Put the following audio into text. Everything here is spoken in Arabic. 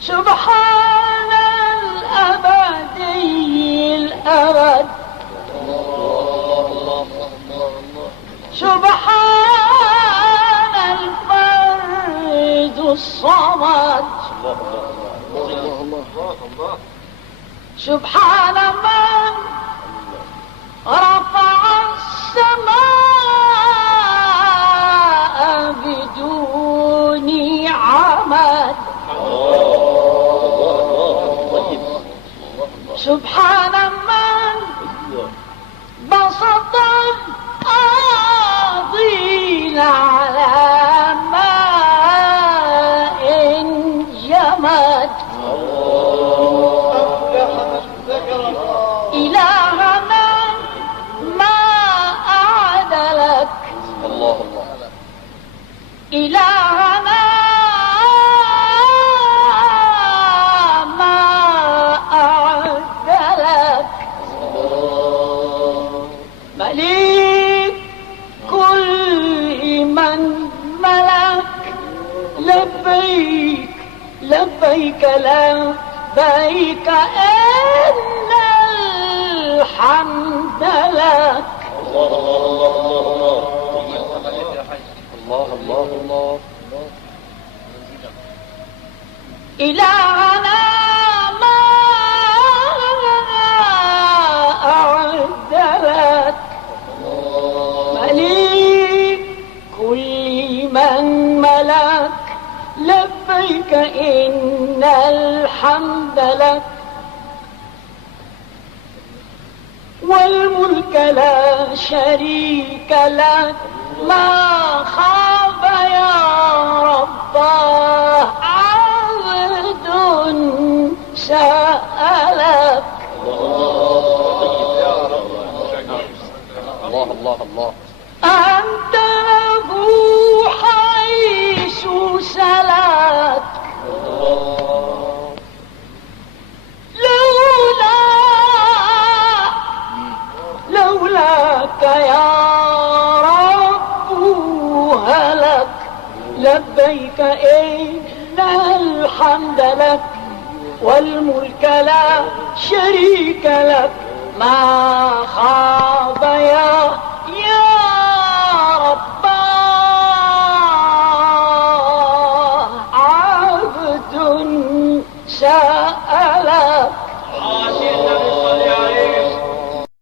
سبحان الأبدي الأبد، سبحان الفرد الصمد، سبحان من رفع السماء بدون عمد، سبحان من بسط الأرضين على ماء جمد، إلهنا ما أعدلك، إلهنا ما أعدلك، مليك كل من ملك، لبيك لبيك لبيك إن الحمد لك. الله إلهنا ما أعد لك، مليك كل من ملك، لبيك إن الحمد لك، والملك لا شريك لك، ما خاب يا رباه عبد سألك. الله أنت له حيث سلك، لولاك يا رب هلك، لبيك إن الحمد لك، والملك لا شريك لك، ما خاب يا